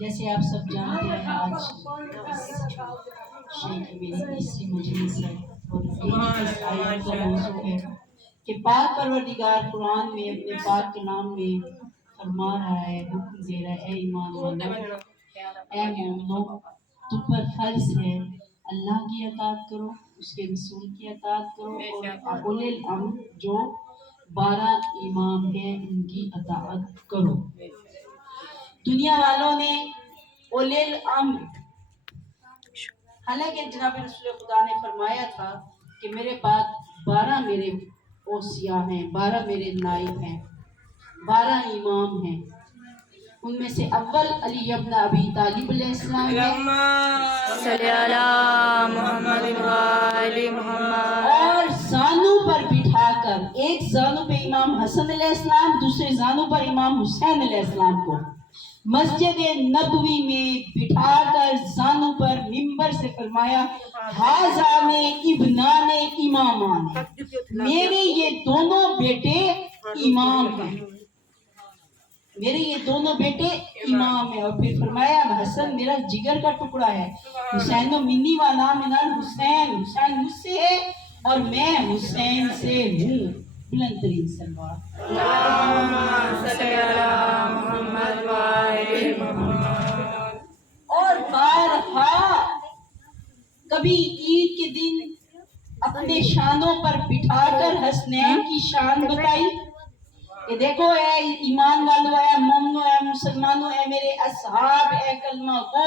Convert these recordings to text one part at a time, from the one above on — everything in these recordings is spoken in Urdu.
جیسے آپ سب جانتے ہیں آج شیخ کی میری تیسری مجلس ہے اور میری اس آیت کا موضوع ہے کہ پاک پروردگار قرآن میں اپنے پاک کے نام میں فرما رہا ہے، حکم دے رہا ہے، اے ایمان والو، اے مومنو، تم پر فرض ہے اللہ کی اطاعت کرو، اس کے رسول کی اطاعت کرو اور اولِ الامر جو 12 امام ہیں ان کی اطاعت کرو۔ دنیا والوں نے اولِ الامر، حالانکہ جناب رسول خدا نے فرمایا تھا کہ میرے بعد 12 میرے اوصیاء ہیں، 12 میرے نائب ہیں، 12 امام ہیں، ان میں سے اول علی ابن ابی طالب علیہ السلام ہے، صلی اللہ محمد وآل محمد، اور زانوں پر بٹھا کر، ایک زانوں پہ امام حسن علیہ السلام، دوسرے زانوں پر امام حسین علیہ السلام کو مسجد نبوی میں بٹھا کر زانوں پر منبر سے فرمایا، ھذان ابنان امامان، میرے یہ دونوں بیٹے امام ہیں، میرے یہ دونوں بیٹے امام ہیں۔ اور پھر فرمایا حسن میرا جگر کا ٹکڑا ہے، حسین منی و انا من الحسین، حسین مجھ سے ہے اور میں حسین سے ہوں۔ بلند ترین صلوات اللہم صلی اللہ محمد وآل محمد۔ اور بارہا کبھی عید کے دن اپنے شانوں پر بٹھا کر حسنین کی شان بتائی کہ دیکھو اے ایمان والو، اے مومنو، اے مسلمانوں، اے میرے اصحاب، اے کلمہ کو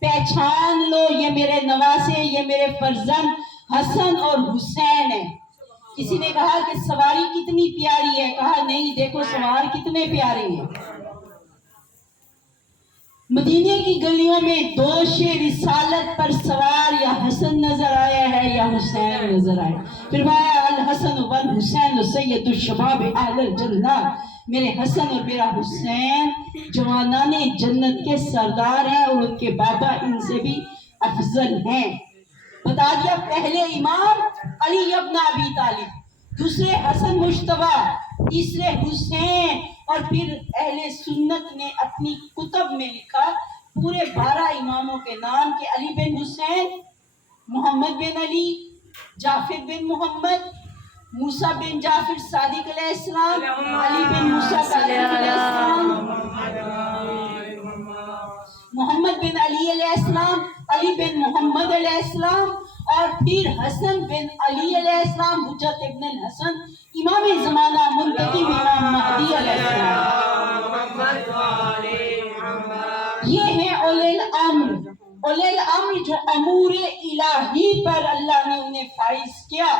پہچان لو، یہ میرے نواسے، یہ میرے فرزند حسن اور حسین ہیں۔ کسی نے کہا کہ سواری کتنی پیاری ہے، کہا نہیں، دیکھو سوار کتنے پیارے ہیں۔ مدینے کی گلیوں میں دوش رسالت پر سوار یا حسن نظر آیا ہے یا حسین نظر آیا۔ فرمایا الحسن والحسین سید الشباب اہل الجنہ، میرے حسن اور میرا حسین جوانان جنت کے سردار ہیں اور ان کے بابا ان سے بھی افضل ہیں۔ بتا دیا، پہلے امام علی ابن ابی طالب، دوسرے حسن مجتبیٰ، تیسرے حسین، اور پھر اہل سنت نے اپنی کتب میں لکھا پورے 12 اماموں کے نام کہ علی بن حسین، محمد بن علی، جعفر بن محمد، موسیٰ بن جعفر صادق علیہ السلام، علی بن موسیٰ کاظم علیہ السلام، محمد بن علی علیہ السلام، علی بن محمد علیہ السلام، اور پھر حسن بن علی علیہ السلام، حجت ابن الحسن، امام زمانہ منتقم امام مہدی علیہ السلام۔ یہ ہے اولی الامر، اولی الامر جو امور الہی پر اللہ نے انہیں فائز کیا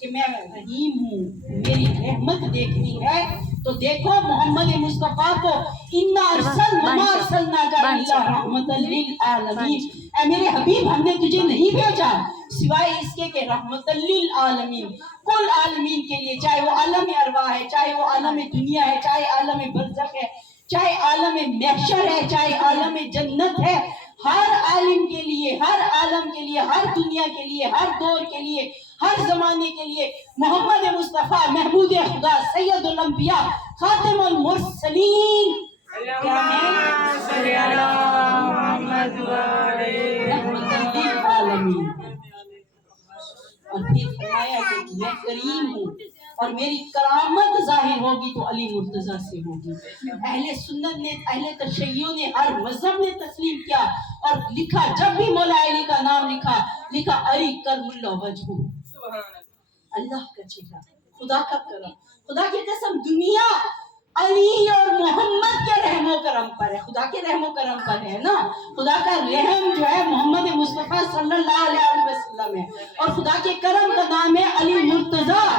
کہ میں رحیم ہوں، میری رحمت دیکھنی ہے تو دیکھو محمد مصطفیٰ کو، اِنَّا أَرْسَلْنَا وَمَا أَرْسَلْنَاكَ إِلَّا رَحْمَةً لِلْعَالَمِينَ، اے میرے حبیب ہم نے تجھے نہیں بھیجا سوائے اس کے کہ رحمت للعالمین، کل عالمین کے لیے، چاہے وہ عالم ارواح ہے، چاہے وہ عالم دنیا ہے، چاہے عالم برزخ ہے، چاہے عالم محشر ہے، چاہے عالم جنت ہے، ہر عالم کے لیے، ہر عالم کے لیے، ہر دنیا کے لیے، ہر دور کے لیے، ہر زمانے کے لیے محمد مصطفیٰ محمود خدا سید الانبیاء خاتم المرسلین کیا ہے؟ صلی اللہ محمد وآل رحمت للعالمین۔ اور پھر فرمایا کہ میں کریم ہوں اور میری کرامت ظاہر ہوگی تو علی مرتضیٰ سے ہوگی۔ اہل سنت نے، اہل تشیع نے، ہر مذہب نے تسلیم کیا اور لکھا، جب بھی مولا علی کا نام لکھا علی کرم اللہ وجہہ، اللہ کا چہرہ، خدا کا کرم، خدا کی قسم دنیا علی اور محمد کے رحم و کرم پر ہے، خدا کے رحم و کرم پر ہے نا، خدا کا رحم جو ہے محمد مصطفیٰ صلی اللہ علیہ وسلم ہے، اور خدا کے کرم کا نام ہے علی مرتضیٰ۔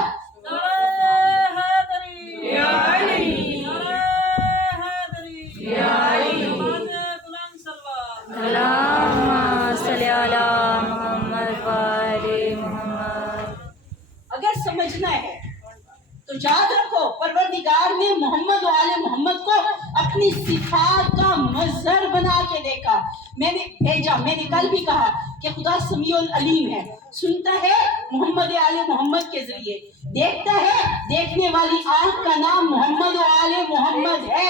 یا علی، یا علی، اللہم صلی علی محمد وآل محمد۔ اگر سمجھنا ہے تو یاد رکھو، پروردگار نے محمد و آل محمد کو اپنی صفات کا مظہر بنا کے دیکھا۔ میں نے بھیجا، میں نے کل بھی کہا کہ خدا سمیع العلیم ہے، سنتا ہے محمد آل محمد کے ذریعے، دیکھتا ہے، دیکھنے والی آنکھ کا نام محمد و آل محمد ہے۔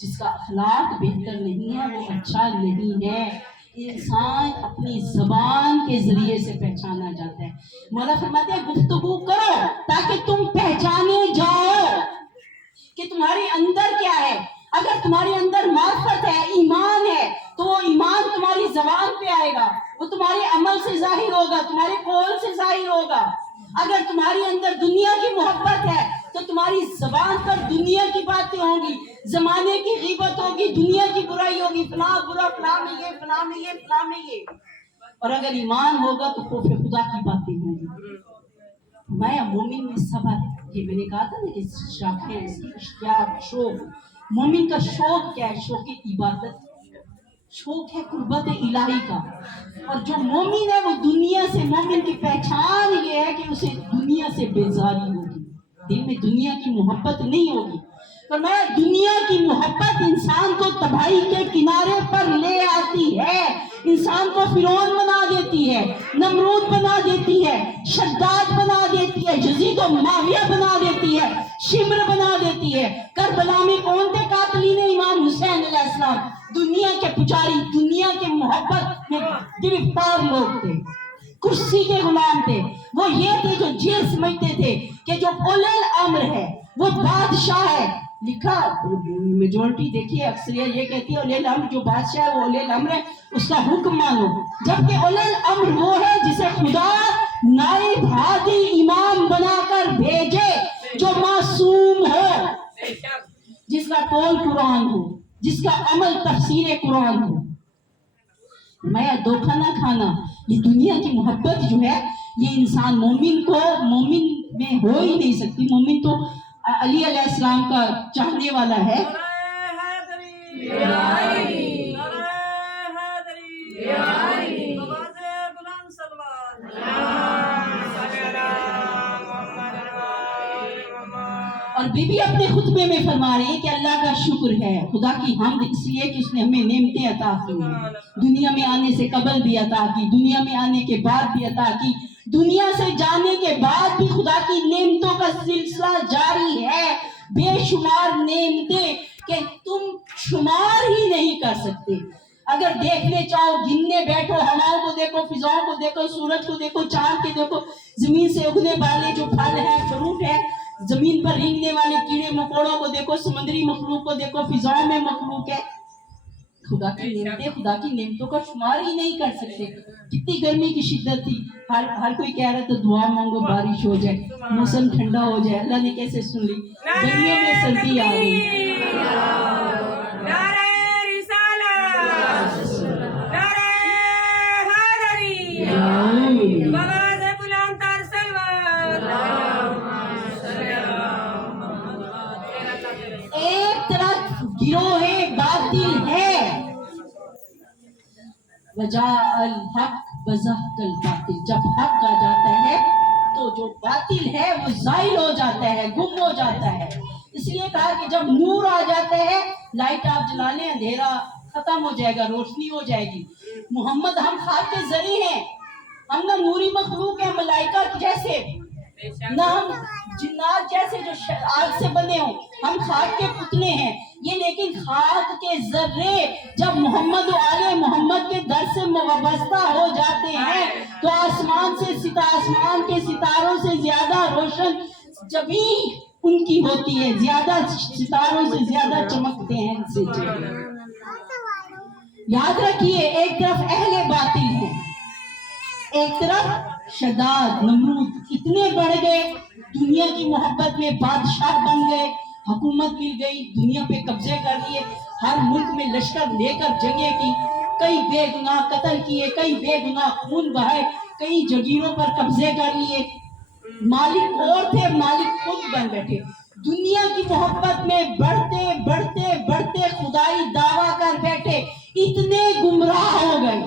جس کا اخلاق بہتر نہیں ہے وہ اچھا نہیں ہے. انسان اپنی زبان کے ذریعے سے پہچانا جاتا ہے. مولا فرماتے ہیں گفتگو کرو تاکہ تم پہچانے جاؤ کہ تمہارے اندر کیا ہے. اگر تمہارے اندر معرفت ہے، ایمان ہے، تو وہ ایمان تمہاری زبان پہ آئے گا، وہ تمہارے عمل سے ظاہر ہوگا، تمہارے قول سے ظاہر ہوگا. اگر تمہارے اندر دنیا کی محبت ہے تو تمہاری زبان پر دنیا کی باتیں ہوں گی، زمانے کی غیبت ہوگی، دنیا کی برائی ہوگی، فلاں برا، فلاں میں یہ، فلاں میں یہ، فلاں میں یہ. اور اگر ایمان ہوگا تو خوف خدا کی باتیں ہوں گی. میں مومن میں صبر، یہ میں نے کہا تھا نا کہ شاخیں اس کی اشتیاق، شوق. مومن کا شوق کیا ہے؟ شوق عبادت، شوق ہے قربت الہی کا. اور جو مومن ہے وہ دنیا سے، مومن کی پہچان یہ ہے کہ اسے دنیا سے بیزاری ہوگی، دل میں دنیا کی محبت نہیں ہوگی. فرمایا دنیا کی محبت انسان کو تباہی کے کنارے پر لے آتی ہے، انسان کو فرعون بنا دیتی ہے، نمرود بنا دیتی ہے، شداد بنا دیتی ہے، یزید و معاویہ بنا دیتی ہے، شمر بنا دیتی ہے. کربلا میں کون تھے قاتلین امام حسین علیہ السلام؟ دنیا کے پجاری، دنیا کے محبت میں گرفتار لوگ تھے، کرسی کے غلام تھے. وہ یہ تھے جو یہ سمجھتے تھے کہ جو اولے الامر ہے وہ بادشاہ ہے. لکھا میجورٹی دیکھیے اکثریت یہ کہتی ہے اولے الامر جو بادشاہ ہے وہ اولے الامر ہے، اس کا حکم مانو. جبکہ اولے الامر وہ ہے جسے خدا نائب ہادی امام بنا کر بھیجے، جو معصوم ہو، جس کا قول قرآن ہو، جس کا عمل تفسیر قرآن ہو. میں دھوکہ نہ کھانا. یہ دنیا کی محبت جو ہے یہ انسان مومن کو، مومن میں ہو ہی نہیں سکتی. مومن تو علی علیہ السلام کا چاہنے والا ہے. اور بی بی اپنے خطبے میں فرما رہی ہے کہ اللہ کا شکر ہے، خدا کی حمد اس لیے کہ اس نے ہمیں نعمتیں عطا کی ہیں، دنیا میں آنے سے قبل بھی عطا کی، دنیا میں آنے کے بعد بھی عطا کی، دنیا سے جانے کے بعد بھی خدا کی نعمتوں کا سلسلہ جاری ہے. بے شمار نعمتیں کہ تم شمار ہی نہیں کر سکتے. اگر دیکھنے چاہو، گننے بیٹھو، ہواؤں کو دیکھو، فضاؤں کو دیکھو، سورج کو دیکھو، چاند کے دیکھو، زمین سے اگنے والے جو پھل ہیں، فروٹ ہے، زمین پر رینگنے والے کیڑے مکوڑوں کو دیکھو، سمندری مخلوق کو دیکھو، فضاؤں میں مخلوق ہے. خدا کی نعمتیں، خدا کی نعمتوں کا شمار ہی نہیں کر سکتے. کتنی گرمی کی شدت تھی، ہر کوئی کہہ رہا تھا دعا مانگو بارش ہو جائے، موسم ٹھنڈا ہو جائے. اللہ نے کیسے سن لی، گرمیوں میں سردی آ گئی. ایک طرف گروہ باطل ہے، وجاء الحق وزهق الباطل، جب حق آ جاتا ہے تو جو باطل ہے وہ زائل ہو جاتا ہے، گم ہو جاتا ہے. اس لیے کہا کہ جب نور آ جاتا ہے، لائٹ آپ جلا لیں اندھیرا ختم ہو جائے گا، روشنی ہو جائے گی. محمد ہم خاک کے ذریعے ہیں، ہم نہ نوری مخلوق ہیں ملائکہ جیسے، نہ ہم جنات جیسے جو آگ سے بنے ہوں، ہم خاک کے پتلے ہیں. یہ لیکن خاک کے ذرے جب محمد و آل محمد کے در سے وابستہ ہو جاتے ہیں تو آسمان کے ستاروں سے زیادہ روشن جبھی ان کی ہوتی ہے، زیادہ ستاروں سے زیادہ چمکتے ہیں ان سے. یاد رکھیے ایک طرف اہل باطل ہیں، ایک طرف شداد نمرود اتنے بڑھ گئے، دنیا کی محبت میں بادشاہ بن گئے، حکومت مل گئی، دنیا پہ قبضے کر لیے، ہر ملک میں لشکر لے کر جنگیں کی، کئی بے گناہ قتل کیے، کئی بے گناہ خون بہائے، کئی جگیروں پر قبضے کر لیے. مالک اور تھے، مالک خود بن بیٹھے. دنیا کی محبت میں بڑھتے بڑھتے بڑھتے خدائی دعویٰ کر بیٹھے، اتنے گمراہ ہو گئے.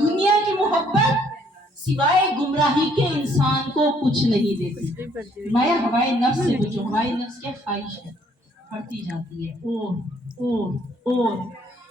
دنیا کی محبت سوائے گمراہی کے انسان کو کچھ نہیں دیتی. میں ہمارے نفس سے بچو، ہمارے نفس کے خواہش ہے، بڑھتی جاتی ہے اور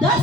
10